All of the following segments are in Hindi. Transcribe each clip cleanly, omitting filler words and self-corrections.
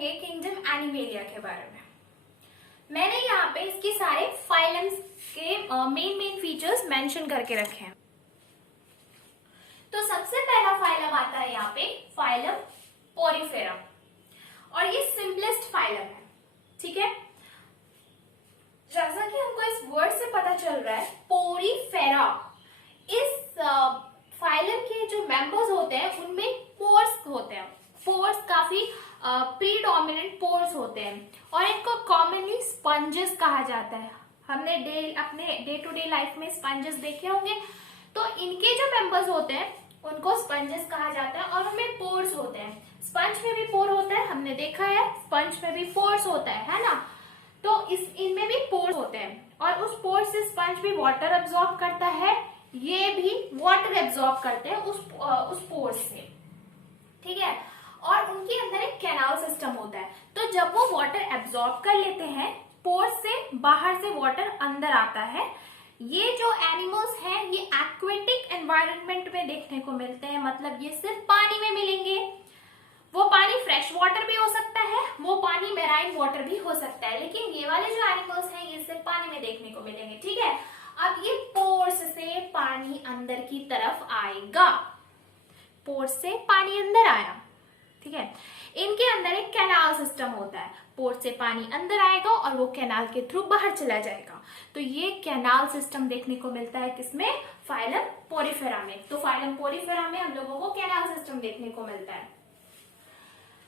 देखेंगे किंगडम एनिमेलिया के बारे में। मैंने यहाँ पे इसके सारे फाइलम्स के मेन फीचर्स मेंशन करके रखे हैं। तो सबसे पहला फाइलम आता है यहाँ पे फाइलम पोरीफेरा, और ये सिंपलेस्ट फाइलम है। ठीक है, जैसा कि हमको इस वर्ड से पता चल रहा है, पोरीफेरा इस फाइलम के जो मेंबर्स होते हैं उनमें पोर्स होते हैं। पोर्स काफी प्रीडोमिनेंट पोर्स होते हैं, और इनको कॉमनली स्पंजेस कहा जाता है। हमने अपने डे टू डे लाइफ में स्पंजेस देखे होंगे, तो इनके जो मेंबर्स होते हैं उनको स्पंजेस कहा जाता है, और उनमें पोर्स होते हैं। स्पंज में भी पोर होता है, हमने देखा है, स्पंज में भी पोर्स होता है ना। तो इनमें भी पोर्स होते हैं, और उस पोर से स्पंज भी वाटर एब्जॉर्ब करता है, ये भी वाटर एब्जॉर्ब करते हैं उस पोर से। ठीक है, और उनके अंदर एक कैनाल सिस्टम होता है। तो जब वो वाटर एब्जॉर्ब कर लेते हैं, पोर से बाहर से वाटर अंदर आता है। ये जो एनिमल्स हैं ये एक्वेटिक एनवायरनमेंट में देखने को मिलते हैं, मतलब ये सिर्फ पानी में मिलेंगे। वो पानी फ्रेश वाटर भी हो सकता है, वो पानी मेराइन वाटर भी हो सकता है, लेकिन ये वाले जो एनिमल्स हैं ये सिर्फ पानी में देखने को मिलेंगे। ठीक है, अब ये पोर्स से पानी अंदर की तरफ आएगा, पोर्स से पानी अंदर आया। ठीक है, इनके अंदर एक कैनाल सिस्टम होता है, पोर्स से पानी अंदर आएगा और वो कैनाल के थ्रू बाहर चला जाएगा। तो ये कैनाल सिस्टम देखने को मिलता है किसमें? फाइलम पोरीफेरा में। तो फाइलम पोरीफेरा में हम लोगों को कैनाल सिस्टम देखने को मिलता है।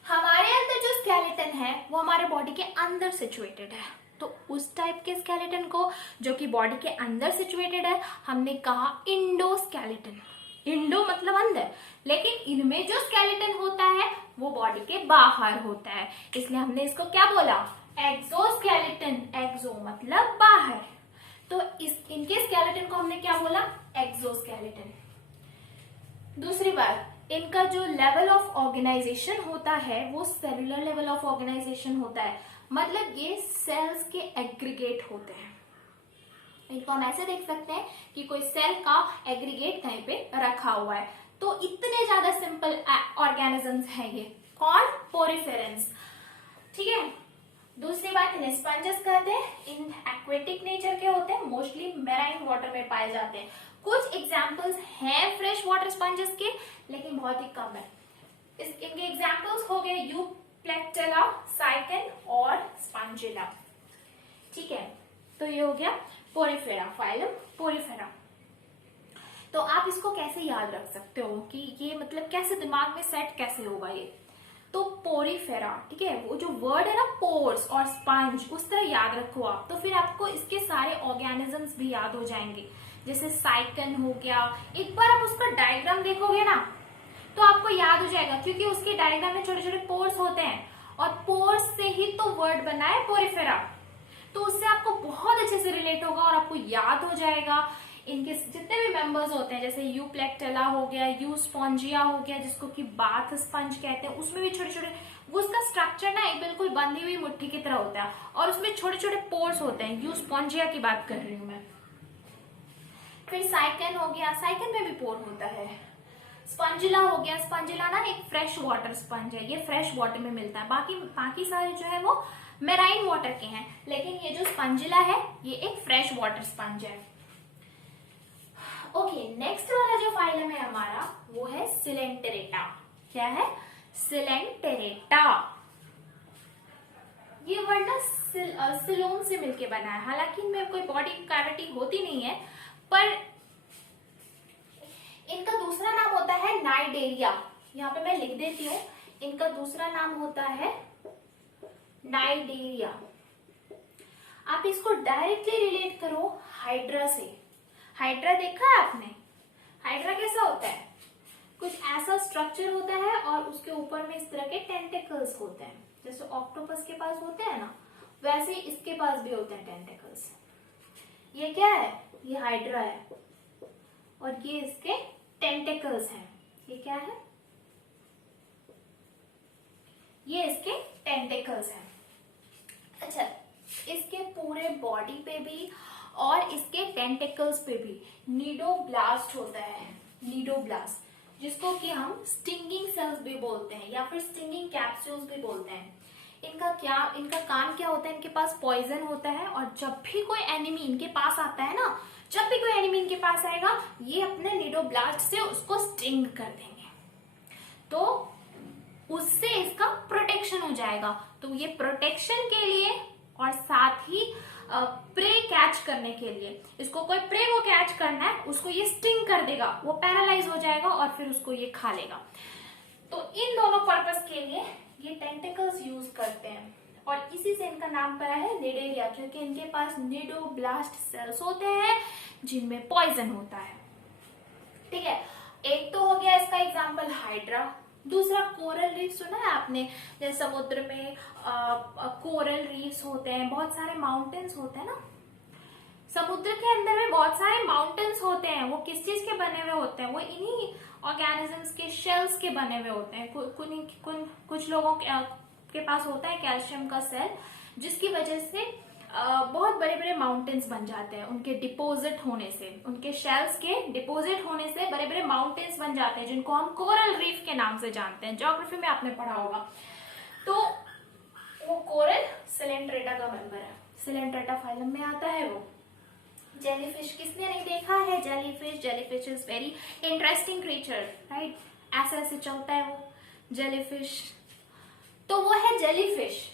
हमारे अंदर जो स्केलेटन है वो हमारे बॉडी के अंदर सिचुएटेड है। तो उस टाइप के स्केलेटन को जो कि बॉडी के अंदर सिचुएटेड है हमने कहा इंडोस्केलेटन। इंडो मतलब अंदर, लेकिन इनमें जो स्केलेटन होता है वो बॉडी के बाहर होता है, इसलिए हमने इसको क्या बोला? एक्सोस्केलेटन। एक्सो मतलब बाहर, तो इनके स्केलेटन को हमने क्या बोला? एक्सोस्केलेटन। दूसरी बात, इनका जो लेवल ऑफ ऑर्गेनाइजेशन होता है वो सेलुलर लेवल ऑफ ऑर्गेनाइजेशन होता है, मतलब ये सेल्स के एग्रीगेट होते हैं। इनको हम ऐसे देख सकते हैं कि कोई सेल का एग्रीगेट कहीं पे रखा हुआ है। तो इतने ज्यादा सिंपल ऑर्गेनिजम्स हैं ये, कौन? पोरीफेरेंस। ठीक है, दूसरी बात, इन्हें स्पंजेस कहते हैं। इन एक्वेटिक नेचर के होते हैं, मोस्टली मेराइन वाटर में पाए जाते हैं। कुछ एग्जाम्पल्स हैं फ्रेश वाटर स्पंजेस के, लेकिन बहुत ही कम है। इनके एग्जाम्पल्स हो गए यूप्लेक्टेला, साइकन और स्पंजिला। ठीक है, तो ये हो गया पोरीफेरा, फाइलम पोरीफेरा। तो आप इसको कैसे याद रख सकते हो कि ये मतलब कैसे दिमाग में सेट कैसे होगा ये? तो पोरीफेरा, ठीक है, वो जो वर्ड है ना पोर्स और स्पंज, उस तरह याद रखो आप, तो फिर आपको इसके सारे ऑर्गेनिजम्स भी याद हो जाएंगे। जैसे साइकन हो गया, एक बार आप उसका डायग्राम देखोगे ना तो आपको याद हो जाएगा, क्योंकि उसके डायग्राम में छोटे छोटे पोर्स होते हैं, और पोर्स से ही तो वर्ड बना है पोरीफेरा। तो उससे आपको बहुत अच्छे से रिलेट होगा और आपको याद हो जाएगा। इनके जितने भी मेंबर्स होते हैं, जैसे यूप्लेक्टेला हो गया, यूस्पॉन्जिया हो गया, जिसको कि बाथ स्पंज कहते हैं, उसमें भी छोटे छोटे, वो उसका स्ट्रक्चर ना एक बिल्कुल बंधी हुई मुट्ठी की तरह होता है, और उसमें छोटे छोटे पोर्स होते हैं। यूस्पॉन्जिया की बात कर रही हूँ मैं। फिर साइकन हो गया, साइकन में भी पोर होता है। स्पंजिला हो गया, स्पंजिला ना एक फ्रेश वाटर स्पंज है, ये फ्रेश वाटर में मिलता है। बाकी सारे जो है वो मेराइन वाटर के हैं, लेकिन ये जो स्पंजिला है ये एक फ्रेश वाटर स्पंज है। ओके, नेक्स्ट वाला जो फाइलम है हमारा वो है सिलेंटेरेटा। क्या है? सिलेंटेरेटा। ये वर्ड ना सिलोन से मिलके बना है, हालांकि इनमें कोई बॉडी कैविटी होती नहीं है, पर इनका दूसरा नाम होता है नाइडेरिया। यहाँ पे मैं लिख देती हूँ, इनका दूसरा नाम होता है नाइडेरिया। आप इसको डायरेक्टली रिलेट करो हाइड्रा से। हाइड्रा देखा है आपने? हाइड्रा कैसा होता है? कुछ ऐसा स्ट्रक्चर होता है और उसके ऊपर में इस तरह के टेंटिकल्स होते हैं, जैसे ऑक्टोपस के पास होते हैं ना, वैसे इसके पास भी होते हैं टेंटिकल्स। ये क्या है? ये हाइड्रा है, और ये इसके टेंटिकल्स हैं। ये क्या है? ये इसके टेंटिकल्स हैं। अच्छा, इसके पूरे बॉडी पे भी और इसके टेंटिकल्स पे भी नीडोब्लास्ट होता है। नीडोब्लास्ट, जिसको कि हम स्टिंगिंग सेल्स भी बोलते हैं या फिर स्टिंगिंग कैप्सूल्स भी बोलते हैं। इनका काम क्या होता है, इनके पास पॉइजन होता है, और जब भी कोई एनिमी इनके पास आता है ना, जब भी कोई एनिमी इनके पास आएगा, ये अपने निडोब्लास्ट से उसको स्टिंग कर देंगे, तो उससे इसका प्रोटेक्शन हो जाएगा। तो ये प्रोटेक्शन के लिए और साथ ही प्रे कैच करने के लिए, इसको कोई प्रे को कैच करना है, उसको ये स्टिंग कर देगा, वो पैरालाइज हो जाएगा और फिर उसको ये खा लेगा। तो इन दोनों पर्पस के लिए ये टेंटिकल्स यूज करते हैं, और इसी से इनका नाम पड़ा है निडेरिया, क्योंकि इनके पास निडोब्लास्ट सेल्स होते हैं जिनमें पॉइजन होता है। ठीक है, एक तो हो गया इसका एग्जाम्पल हाइड्रा। दूसरा कोरल रीफ सुना है आपने, जैसे समुद्र में कोरल रीफ्स होते हैं, बहुत सारे माउंटेन्स होते हैं ना, समुद्र के अंदर में बहुत सारे माउंटेन्स होते हैं। वो किस चीज के बने हुए होते हैं, वो इन्हीं ऑर्गेनिजम्स के शेल्स के बने हुए होते हैं। कुछ लोगों के पास होता है कैल्शियम का सेल, जिसकी वजह से बहुत बड़े बड़े माउंटेन्स बन जाते हैं उनके डिपोजिट होने से, उनके शेल्स के डिपोजिट होने से बड़े बड़े माउंटेन्स बन जाते हैं, जिनको हम कोरल रीफ के नाम से जानते हैं। ज्योग्राफी में आपने पढ़ा होगा। तो वो कोरल सिलेंट्रेटा का मेंबर है, सिलेंट्रेटा फाइलम में आता है वो। जेलीफिश किसने नहीं देखा है, jellyfish is very interesting creature, right, ऐसे ऐसे चलता है वो जेलीफिश, तो वो है जेलीफिश।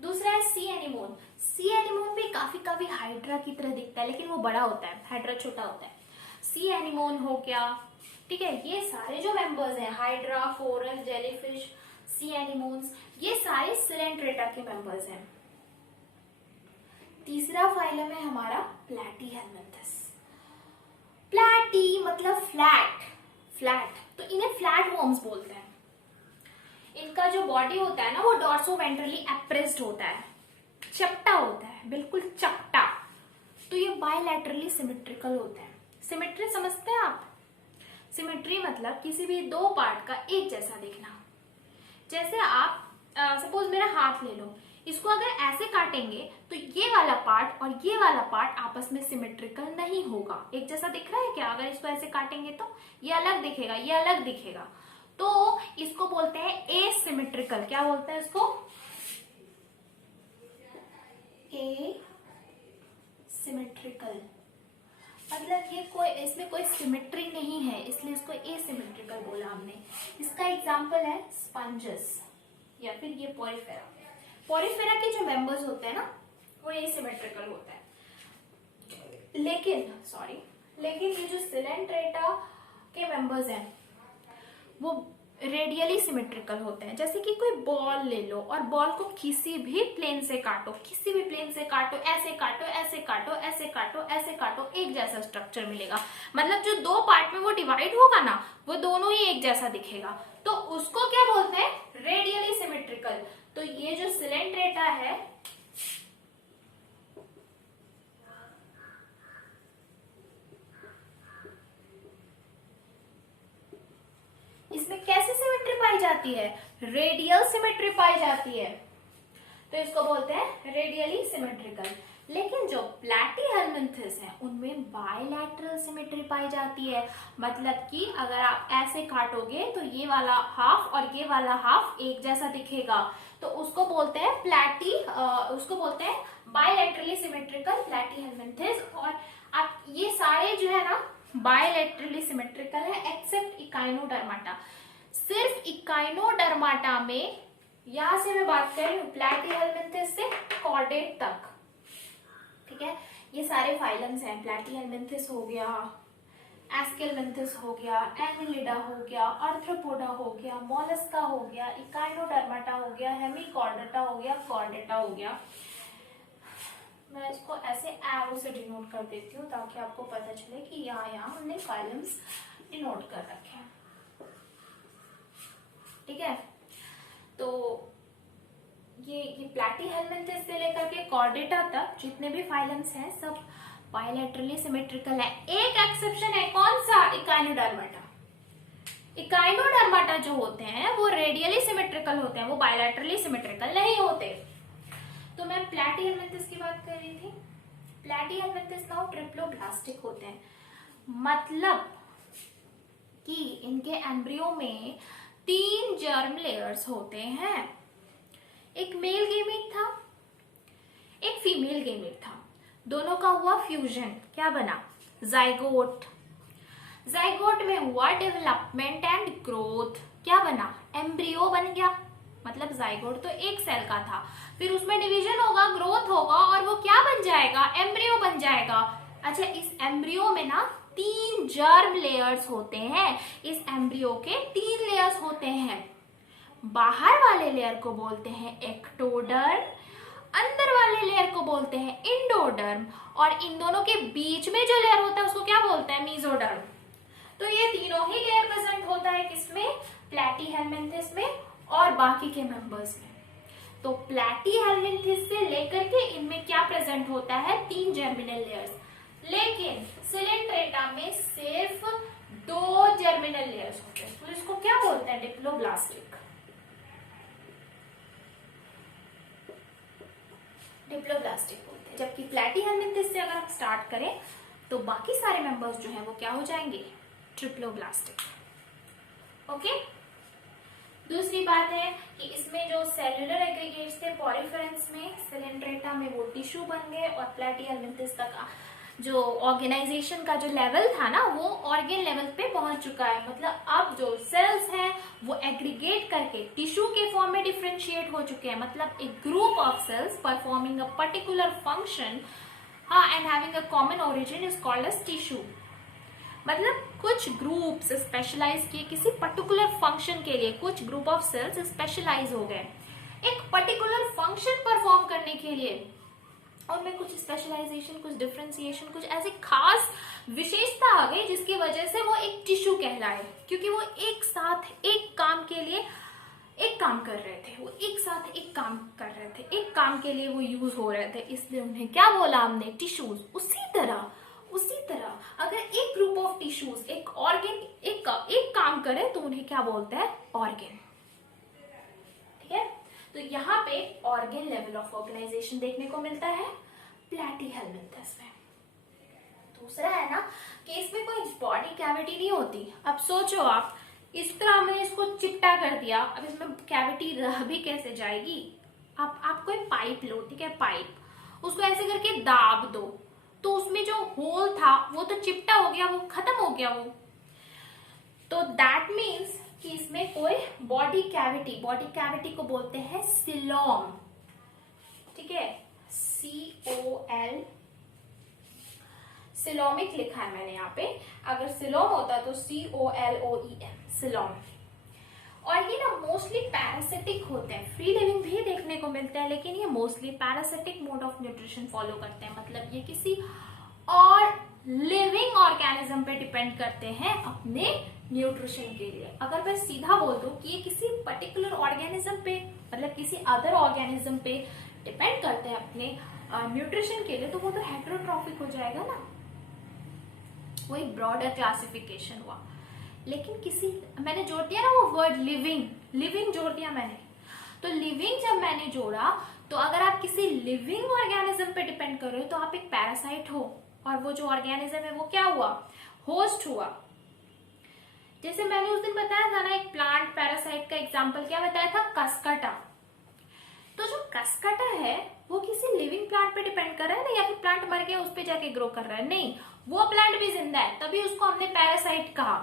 दूसरा है सी एनिमोन। सी एनिमोन भी काफी हाइड्रा की तरह दिखता है, लेकिन वो बड़ा होता है, हाइड्रा छोटा होता है। सी एनिमोन हो गया, ठीक है, ये सारे जो मेंबर्स हैं, हाइड्रा, कोरल, जेलीफिश, सी एनिमोन्स, ये सारे सिलेंट्रेटा के मेंबर्स हैं। तीसरा फाइलम है हमारा प्लैटीहेलमिंथस। प्लैटी मतलब फ्लैट, तो इन्हें फ्लैट वॉर्म्स बोलते हैं। इनका जो बॉडी होता है ना, वो डॉर्सोवेंट्रली एप्रेस्ड होता है, चपटा होता है, बिल्कुल चपटा। तो ये बायलैटरली सिमेट्रिकल होते हैं। सिमेट्री समझते हैं आप? सिमेट्री मतलब किसी भी दो पार्ट का एक जैसा दिखना। जैसे आप सपोज मेरा हाथ ले लो, इसको अगर ऐसे काटेंगे तो ये वाला पार्ट और ये वाला पार्ट आपस में सिमेट्रिकल नहीं होगा। एक जैसा दिख रहा है क्या? अगर इसको ऐसे काटेंगे तो ये अलग दिखेगा, ये अलग दिखेगा। तो इसको बोलते हैं एसिमेट्रिकल। क्या बोलते हैं इसको? एसिमेट्रिकल। मतलब ये इसमें कोई सिमेट्री नहीं है, इसलिए इसको एसिमेट्रिकल बोला हमने। इसका एग्जांपल है स्पंजेस या फिर ये पोरिफेरा। पोरिफेरा के जो मेंबर्स होते हैं ना, वो एसिमेट्रिकल होता है। लेकिन ये जो सिलेंट्रेटा के मेंबर्स हैं वो रेडियली सिमेट्रिकल होते हैं। जैसे कि कोई बॉल ले लो और बॉल को किसी भी प्लेन से काटो, ऐसे काटो, एक जैसा स्ट्रक्चर मिलेगा। मतलब जो दो पार्ट में वो डिवाइड होगा ना, वो दोनों ही एक जैसा दिखेगा। तो उसको क्या बोलते हैं? Radially symmetrical. तो ये जो सिलेंट्रेटा है, इसमें कैसे सिमेट्री पाई जाती है? रेडियल सिमेट्री पाई जाती है, तो इसको बोलते हैं रेडियली सिमेट्रिकल। लेकिन जो प्लैटीहेलमिंथस है उनमें बायलैटरल सिमेट्री पाई जाती है। मतलब कि अगर आप ऐसे काटोगे तो ये वाला हाफ और ये वाला हाफ एक जैसा दिखेगा, तो उसको बोलते हैं उसको बोलते हैं बायलैटरली सिमेट्रिकल प्लैटीहेलमिंथस। और आप ये सारे जो है ना बायलैटरली सिमेट्रिकल है एक्सेप्ट इकाइनोडर्माटा। सिर्फ इकाइनोडर्माटा में, यहां से मैं बात कर रही हूँ प्लैटीहेलमिंथस से कॉर्डेट तक, ठीक है, ये सारे फाइलम्स हैं। प्लैटीहेलमिंथस हो गया, एस्केलमिंथस हो गया, एनिलिडा हो गया, आर्थ्रोपोडा हो गया, मोलस्का हो गया, इकाइनोडर्माटा हो गया, हेमिकॉर्डेटा हो गया, कॉर्डेटा हो गया। मैं इसको ऐसे एरो से डिनोट कर देती हूँ ताकि आपको पता चले कि यहाँ हमने फाइलम्स डिनोट कर रखे हैं, ठीक है। तो ये प्लैटीहेलमिंथस से लेकर के कॉर्डेटा तक जितने भी फाइलम्स हैं सब बायलैटरली सिमेट्रिकल है। एक एक्सेप्शन है, कौन सा? इकाइनोडर्माटा। इकाइनोडर्माटा जो होते हैं वो रेडियली सिमेट्रिकल होते हैं, वो बायलैटरली सिमेट्रिकल नहीं होते। तो मैं प्लैटीहेलमिंथस की बात कर रही थी। प्लैटीहेलमिंथस नाउ ट्रिप्लोब्लास्टिक होते हैं, मतलब कि इनके एम्ब्रियो में 3 जर्म लेयर्स होते हैं। एक मेल गेमेट था, एक फीमेल गेमेट था, दोनों का हुआ फ्यूजन, क्या बना? जाइगोट। जाइगोट में हुआ डेवलपमेंट एंड ग्रोथ, क्या बना? एम्ब्रियो बन गया। मतलब जाइगोट तो एक सेल का था, फिर उसमें डिवीजन होगा, ग्रोथ होगा, और वो क्या बन जाएगा? एम्ब्रियो बन जाएगा। अच्छा, इस एम्ब्रियो में ना 3 जर्म लेयर्स होते हैं। इस एम्ब्रियो के 3 लेयर्स होते हैं। बाहर वाले लेयर को बोलते हैं एक्टोडर्म, अंदर वाले लेयर को बोलते हैं इंडोडर्म, और इन दोनों के बीच में जो लेयर होता है उसको क्या बोलते हैं? मेसोडर्म। तो ये तीनों ही लेयर प्रेजेंट होता है किसमें? प्लैटीहेलमिन्थेस में और बाकी के मेंबर्स में। तो प्लैटीहेलमिन्थेस से लेकर के इनमें क्या प्रेजेंट होता है? 3 जर्मिनल लेयर्स। लेकिन सिलेंट्रेटा में सिर्फ 2 जर्मिनल लेयर्स होते हैं, तो इसको क्या बोलते हैं? डिप्लोब्लास्टिक। डिप्लोब्लास्टिक बोलते हैं। जबकि प्लैटीहेलमिन्थेस से अगर आप स्टार्ट करें तो बाकी सारे मेंबर्स जो हैं वो क्या हो जाएंगे? ट्रिप्लोब्लास्टिक। ओके। दूसरी बात है कि इसमें जो सेल्यूलर एग्रीगेट्स थे पोरिफेरेंस में, सिलेंट्रेटा में वो टिश्यू बन गए, और प्लैटीहेलमिन्थेस तक जो ऑर्गेनाइजेशन का जो लेवल था ना वो ऑर्गेन लेवल पे पहुंच चुका है। मतलब अब जो सेल्स हैं वो एग्रीगेट करके टिश्यू के फॉर्म में डिफरेंशिएट हो चुके हैं। मतलब एक group of cells performing a particular function and having a common origin is called as tissue. मतलब कुछ ग्रुप्स स्पेशलाइज किए किसी पर्टिकुलर फंक्शन के लिए, कुछ ग्रुप ऑफ सेल्स स्पेशलाइज हो गए एक पर्टिकुलर फंक्शन परफॉर्म करने के लिए, उनमें कुछ स्पेशलाइजेशन, कुछ डिफरेंशिएशन, कुछ ऐसी खास विशेषता आ गई जिसकी वजह से वो एक टिश्यू कहलाए, क्योंकि वो एक साथ एक काम के लिए एक काम कर रहे थे, वो एक साथ एक काम कर रहे थे, एक काम के लिए वो यूज हो रहे थे, इसलिए उन्हें क्या बोला हमने? टिश्यूज। उसी तरह अगर एक ग्रुप ऑफ टिश्यूज एक ऑर्गन एक काम करे तो उन्हें क्या बोलते हैं? ऑर्गन। ठीक है, तो यहाँ पे ऑर्गन लेवल ऑफ ऑर्गेनाइजेशन देखने को मिलता है प्लैटीहेलमिन्थेस में। दूसरा है ना कि इसमें कोई बॉडी कैविटी नहीं होती। अब सोचो आप, इस तरह हमने इसको चिपटा कर दिया, अब इसमें कैविटी रह भी कैसे जाएगी? आप कोई पाइप लो, ठीक है, पाइप, उसको ऐसे करके दाब दो तो उसमें जो होल था वो तो चिपटा हो गया, वो खत्म हो गया वो। तो दैट मीन्स कि इसमें कोई बॉडी कैविटी को बोलते हैं सिलोम। ठीक है, COL, सिलोमिक लिखा है मैंने यहाँ पे, अगर सिलोम होता तो COLOEM, सिलोम। और ये ना मोस्टली पैरासिटिक होते हैं, फ्री लिविंग भी देखने को मिलते हैं, लेकिन ये mostly parasitic mode of nutrition follow करते हैं। मतलब ये किसी और लिविंग ऑर्गेनिज्म पे डिपेंड करते हैं अपने न्यूट्रिशन के लिए। अगर मैं सीधा बोल दूं कि ये किसी पर्टिकुलर ऑर्गेनिज्म पे, मतलब किसी अदर ऑर्गेनिज्म पे डिपेंड करते हैं अपने न्यूट्रिशन के लिए, तो वो तो हेटेरोट्रॉफिक हो जाएगा ना, वो एक ब्रॉडर क्लासिफिकेशन हुआ। लेकिन किसी, मैंने जोड़ दिया ना वो वर्ड लिविंग जोड़ दिया मैंने, तो लिविंग जब मैंने जोड़ा तो अगर आप किसी लिविंग ऑर्गेनिज्म पे डिपेंड कर रहे हो तो आप एक पैरासाइट हो, और वो जो ऑर्गेनिज्म है वो क्या हुआ? होस्ट हुआ। जैसे मैंने उस दिन बताया था ना, एक प्लांट पैरासाइट का एग्जांपल क्या बताया था? कसकटा। तो जो कसकटा है वो किसी लिविंग प्लांट पे डिपेंड कर रहा है ना, या फिर प्लांट मर गया उस पे जाके ग्रो कर रहा है? नहीं, वो प्लांट भी जिंदा है, तभी उसको हमने पैरासाइट कहा।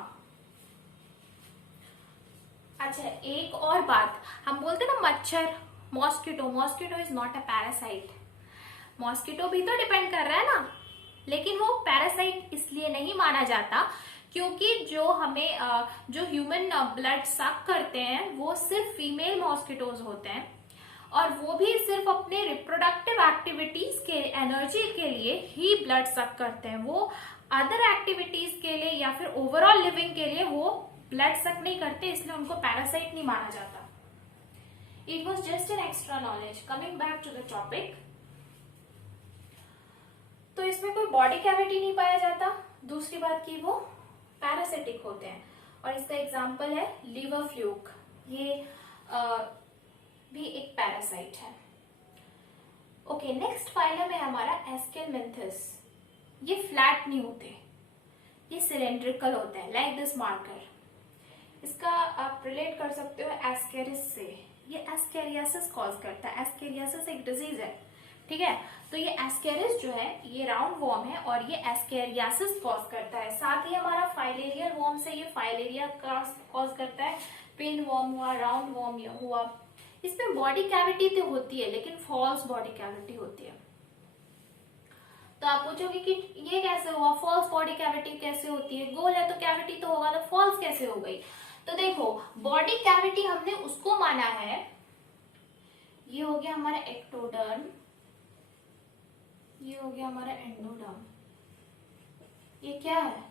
अच्छा, एक और बात, हम बोलते ना मच्छर, mosquito is not a parasite. Mosquito भी तो डिपेंड कर रहा है ना, लेकिन वो पैरासाइट इसलिए नहीं माना जाता क्योंकि जो ह्यूमन ब्लड सक करते हैं वो सिर्फ फीमेल मॉस्किटोज होते हैं, और वो भी सिर्फ अपने रिप्रोडक्टिव एक्टिविटीज के एनर्जी के लिए ही ब्लड सक करते हैं। वो अदर एक्टिविटीज के लिए या फिर ओवरऑल लिविंग के लिए वो ब्लड सक नहीं करते, इसलिए उनको पैरासाइट नहीं माना जाता। It was just an extra knowledge. Coming back to the topic, तो इसमें कोई बॉडी कैविटी नहीं पाया जाता। दूसरी बात की वो पैरासिटिक होते हैं, और इसका एग्जांपल है लिवर फ्लूक, ये भी एक पैरासाइट है। ओके, नेक्स्ट फाइलम है हमारा एस्केलमेंथस। ये फ्लैट नहीं होते, ये सिलेंड्रिकल होते हैं, लाइक दिस मार्कर। इसका आप रिलेट कर सकते हो एस्केरिस से, ये एस्केरियासिस कॉज करता है। एस्केरियासिस एक डिजीज है, ठीक है। तो ये एस्केरिस जो है ये राउंड वॉर्म है और ये एस्केरियासिस कॉज करता है। साथ ही हमारा फाइलेरियल वॉर्म से ये फाइलेरिया कॉज करता है। पिन वॉर्म हुआ, राउंड वॉर्म हुआ, इसमें बॉडी कैविटी तो होती है लेकिन फॉल्स बॉडी कैविटी होती है। तो आप पूछोगे कि ये कैसे हुआ, फॉल्स बॉडी कैविटी कैसे होती है, गोल है तो कैविटी तो होगा, तो फॉल्स कैसे हो गई। तो देखो बॉडी कैविटी हमने उसको माना है, ये हो गया हमारा एक्टोडर्म, ये हो गया हमारा एंडोडर्म, ये क्या है,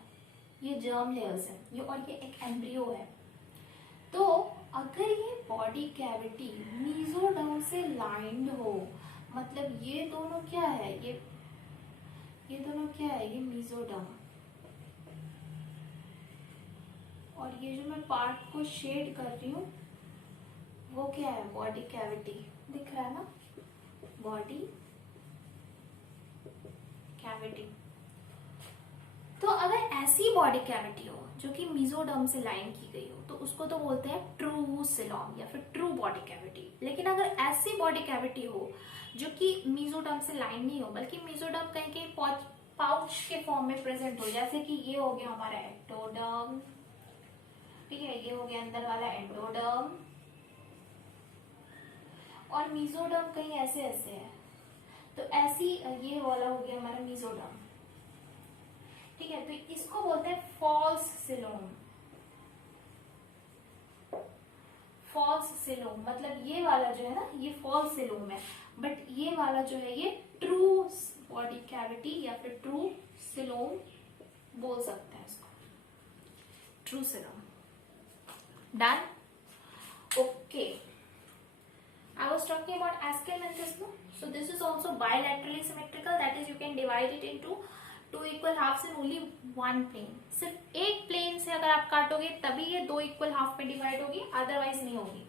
ये जर्म लेयर्स है ये, और ये एक एम्ब्रियो है। तो अगर ये बॉडी कैविटी मीजोडर्म से लाइंड हो, मतलब ये दोनों क्या है, ये दोनों क्या है, ये मीजोडर्म, और ये जो मैं पार्ट को शेड कर रही हूँ वो क्या है, बॉडी कैविटी, दिख रहा है ना, बॉडी कैविटी। तो अगर ऐसी बॉडी कैविटी हो जो कि मीजोडर्म से लाइन की गई हो तो उसको तो बोलते हैं ट्रू सिलोम या फिर ट्रू बॉडी कैविटी। लेकिन अगर ऐसी बॉडी कैविटी हो जो कि मीजोडर्म से लाइन नहीं हो बल्कि मीजोडर्म कहीं कहीं पाउच के फॉर्म में प्रेजेंट हो, जैसे कि ये हो गया हमारा एक्टोडर्म, ठीक है, ये हो गया अंदर वाला एंडोडर्म, और मीजोडर्म कहीं ऐसे ऐसे है, तो ऐसी ये वाला हो गया हमारा मीजोडर्म, ठीक है। तो इसको बोलते हैं फॉल्स सिलोम। फॉल्स सिलोम मतलब ये वाला जो है ना ये फॉल्स सिलोम है, बट ये वाला जो है ये ट्रू बॉडी कैविटी या फिर ट्रू सिलोम बोल सकते हैं इसको, true coelom. Done, okay. I was talking about Askelmanthus, no? So this is also bilaterally symmetrical, that is you can divide it into two equal halves in only one plane. सिर्फ एक प्लेन से अगर आप काटोगे तभी ये दो इक्वल हाफ में डिवाइड होगी, अदरवाइज नहीं होगी।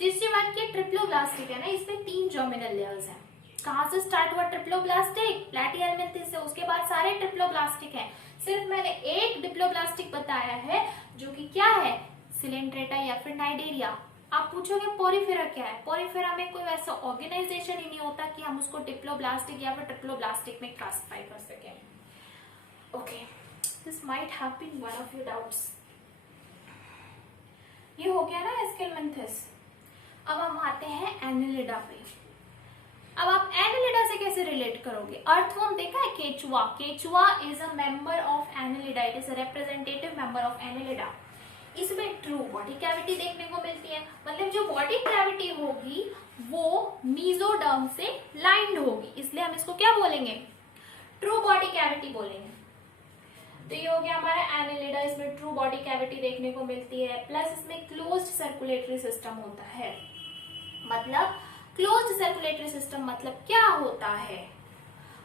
तीसरी बात की ट्रिप्लोब्लास्टिक है ना, इसमें 3 जर्मिनल लेयर्स हैं। कहाँ से स्टार्ट हुआ ट्रिप्लोब्लास्टिक, प्लैटिहेल्मिन्थस से, उसके बाद सारे ट्रिप्लोब्लास्टिक हैं। सिर्फ मैंने एक डिप्लोब्लास्टिक बताया है जो कि क्या है, सिलेंट्रेटा या फिर नाइडेरिया। आप पूछोगे पोरिफेरा क्या है, पोरिफेरा में कोई वैसा ऑर्गेनाइजेशन ही नहीं होता कि हम उसको डिप्लोब्लास्टिक या फिर ट्रिप्लोब्लास्टिक में क्लासिफाई कर सकें। Okay, this might have been one of your doubts. ये हो गया ना एस्केलमेंथस। अब हम आते हैं एनिलिडा पे। अब आप एनिलिडा से कैसे रिलेट करोगे, अर्थवर्म देखा है, केचुआ, केचुआ is a member of Annelida, it is a representative member of Annelida. इसमें ट्रू बॉडी कैविटी देखने को मिलती है, मतलब जो बॉडी कैविटी होगी वो मीजोडर्म से लाइंड होगी, इसलिए हम इसको क्या बोलेंगे, ट्रू बॉडी कैविटी बोलेंगे। तो ये हो गया हमारा एनिलिडा, इसमें ट्रू बॉडी कैविटी देखने को मिलती है, प्लस इसमें क्लोज्ड सर्कुलेटरी सिस्टम होता है। मतलब क्लोज्ड सर्कुलेटरी सिस्टम मतलब क्या होता है,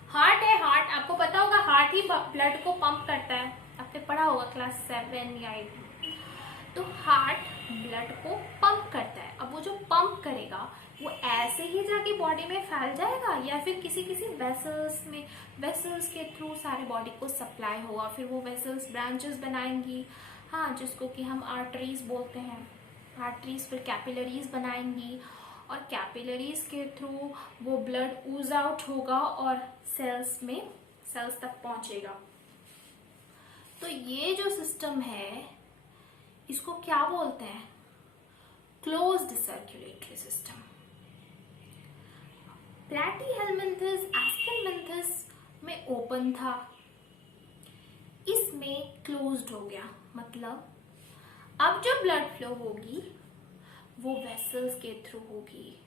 हार्ट है, हार्ट आपको पता होगा, हार्ट ही ब्लड को पंप करता है, आपने पढ़ा होगा क्लास 7 या 8 में। तो हार्ट ब्लड को पंप करता है। अब वो जो पंप करेगा वो ऐसे ही जाके बॉडी में फैल जाएगा या फिर किसी किसी वेसल्स में, वेसल्स के थ्रू सारे बॉडी को सप्लाई होगा, फिर वो वेसल्स ब्रांचेस बनाएंगी, हाँ, जिसको कि हम आर्टरीज बोलते हैं। आर्टरीज फिर कैपिलरीज बनाएंगी और कैपिलरीज के थ्रू वो ब्लड ऊज आउट होगा और सेल्स तक पहुंचेगा। तो ये जो सिस्टम है इसको क्या बोलते हैं, क्लोज्ड सर्कुलेटरी सिस्टम। प्लैटीहेल्मिन्थस एस्केलमेंथस में ओपन था, इसमें क्लोज्ड हो गया। मतलब अब जो ब्लड फ्लो होगी वो वेसल्स के थ्रू होगी,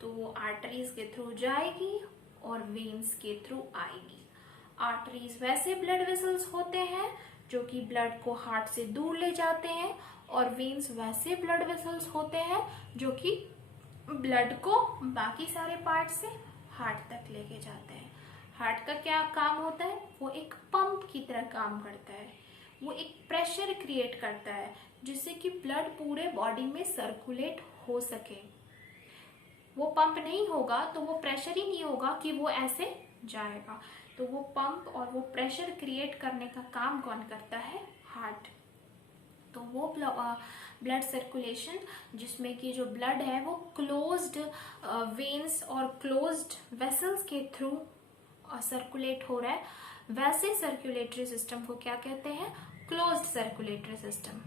तो वो आर्टरीज के थ्रू जाएगी और वेन्स के थ्रू आएगी। आर्टरीज वैसे ब्लड वेसल्स होते हैं जो कि ब्लड को हार्ट से दूर ले जाते हैं, और वेन्स वैसे ब्लड वेसल्स होते हैं जो कि ब्लड को बाकी सारे पार्ट से हार्ट तक लेके जाते हैं। हार्ट का क्या काम होता है, वो एक पंप की तरह काम करता है, वो एक प्रेशर क्रिएट करता है जिससे कि ब्लड पूरे बॉडी में सर्कुलेट हो सके। वो पंप नहीं होगा तो वो प्रेशर ही नहीं होगा कि वो ऐसे जाएगा। तो वो पंप और वो प्रेशर क्रिएट करने का काम कौन करता है, हार्ट। तो वो ब्लड सर्कुलेशन, जिसमें कि जो ब्लड है वो क्लोज्ड वेन्स और क्लोज्ड वेसल्स के थ्रू सर्कुलेट हो रहा है, वैसे सर्कुलेटरी सिस्टम को क्या कहते हैं? Closed circulatory system.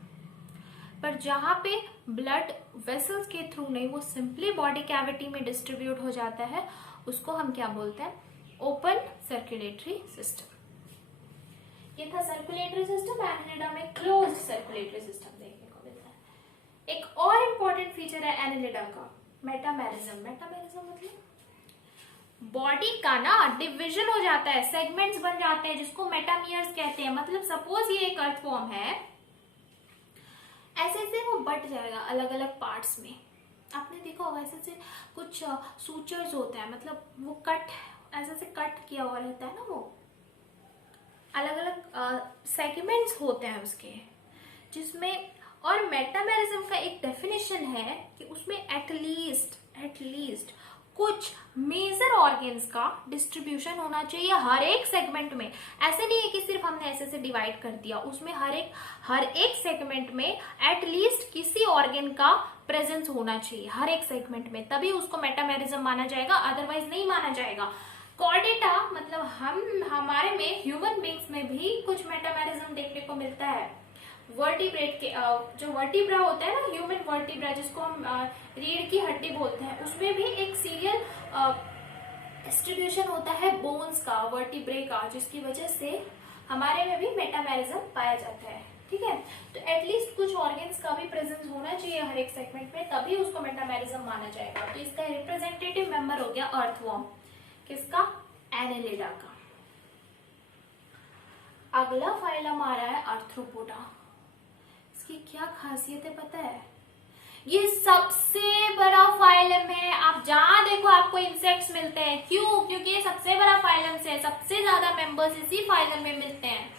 पर जहां पे ब्लड वेसल्स के थ्रू नहीं, वो सिंपली बॉडी कैविटी में डिस्ट्रीब्यूट हो जाता है, उसको हम क्या बोलते हैं? Open circulatory system. ये था सर्कुलेटरी सिस्टम। एनालिडा में क्लोज्ड सर्कुलेटरी सिस्टम देखने को मिलता है। एक और इंपॉर्टेंट फीचर है एनालिडा का, मेटामेरिज्म। मेटामेरिज्म मतलब बॉडी का ना डिविजन हो जाता है, सेगमेंट्स बन जाते हैं, जिसको मेटामियर्स कहते हैं। मतलब सपोज ये एक अर्थवॉर्म है, ऐसे ऐसे वो बट जाएगा अलग अलग पार्ट्स में। आपने देखा होगा ऐसे ऐसे कुछ सूचर्स होते हैं, मतलब वो कट ऐसे से कट किया हुआ रहता है ना, वो अलग अलग सेगमेंट्स होते हैं उसके, जिसमें। और मेटामेरिज्म का एक डेफिनेशन है कि उसमें एटलीस्ट कुछ मेजर ऑर्गन्स का डिस्ट्रीब्यूशन होना चाहिए हर एक सेगमेंट में। ऐसे नहीं है कि सिर्फ हमने ऐसे से डिवाइड कर दिया, उसमें हर एक सेगमेंट में एटलीस्ट किसी ऑर्गन का प्रेजेंस होना चाहिए हर एक सेगमेंट में, तभी उसको मेटामेरिज्म माना जाएगा, अदरवाइज नहीं माना जाएगा। कॉर्डेटा मतलब हमारे में ह्यूमन बींग्स में भी कुछ मेटामेरिज्म देखने को मिलता है। वर्टिब्रेट के जो वर्टिब्रा होता है ना, ह्यूमन वर्टिब्रा, जिसको हम रीढ़ की हड्डी बोलते हैं, उसमें भी एक सीरियल डिस्ट्रीब्यूशन होता है बोन्स का, वर्टिब्रे का, जिसकी वजह से हमारे में भी मेटामेरिज्म पाया जाता है। ठीक है, तो एटलीस्ट कुछ ऑर्गन्स का भी प्रेजेंस होना चाहिए हर एक सेगमेंट में, तभी उसको मेटामेरिज्म माना जाएगा। तो इसका रिप्रेजेंटेटिव मेंबर हो गया अर्थवॉर्म, किसका? एनालिडा का। अगला फाइलम आ रहा है आर्थ्रोपोडा। इसकी क्या खासियत है पता है? ये सबसे बड़ा फाइलम है। आप जहां देखो आपको इंसेक्ट्स मिलते हैं। क्यों? क्योंकि ये सबसे बड़ा फाइलम से सबसे ज्यादा मेंबर्स इसी फाइलम में मिलते हैं,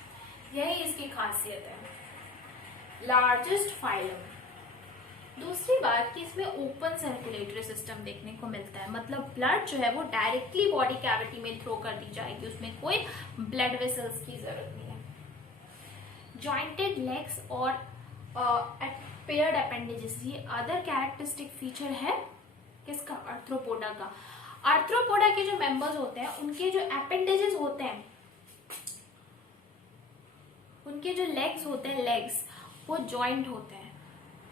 यही इसकी खासियत है, लार्जेस्ट फाइलम। दूसरी बात कि इसमें ओपन सर्कुलेटरी सिस्टम देखने को मिलता है, मतलब ब्लड जो है वो डायरेक्टली बॉडी कैविटी में थ्रो कर दी जाएगी, उसमें कोई ब्लड वेसल्स की जरूरत नहीं है। जॉइंटेड लेग्स और पेयर्ड अपेंडेजेस, ये अदर कैरेक्टरिस्टिक फीचर है किसका? आर्थ्रोपोडा का। आर्थ्रोपोडा के जो मेंबर्स होते हैं, उनके जो अपेंडेजेस होते हैं, उनके जो लेग्स होते हैं, लेग्स वो जॉइंट होते हैं।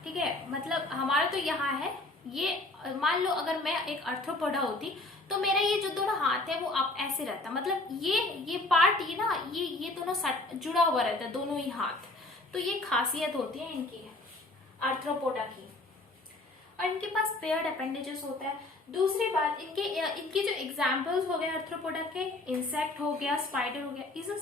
ठीक है, मतलब हमारा तो यहाँ है ये, मान लो अगर मैं एक आर्थ्रोपोडा होती तो मेरा ये जो दोनों हाथ है वो आप ऐसे रहता, मतलब ये पार्ट, ये ना ये दोनों जुड़ा हुआ रहता है, दोनों ही हाथ। तो ये खासियत होती है इनकी आर्थ्रोपोडा की। और इनके पास पेयर्ड अपेंडेजेस होता है। दूसरी बात, इनके जो एग्जाम्पल्स हो गए आर्थ्रोपोडा के, इंसेक्ट हो गया, स्पाइडर हो गया, इस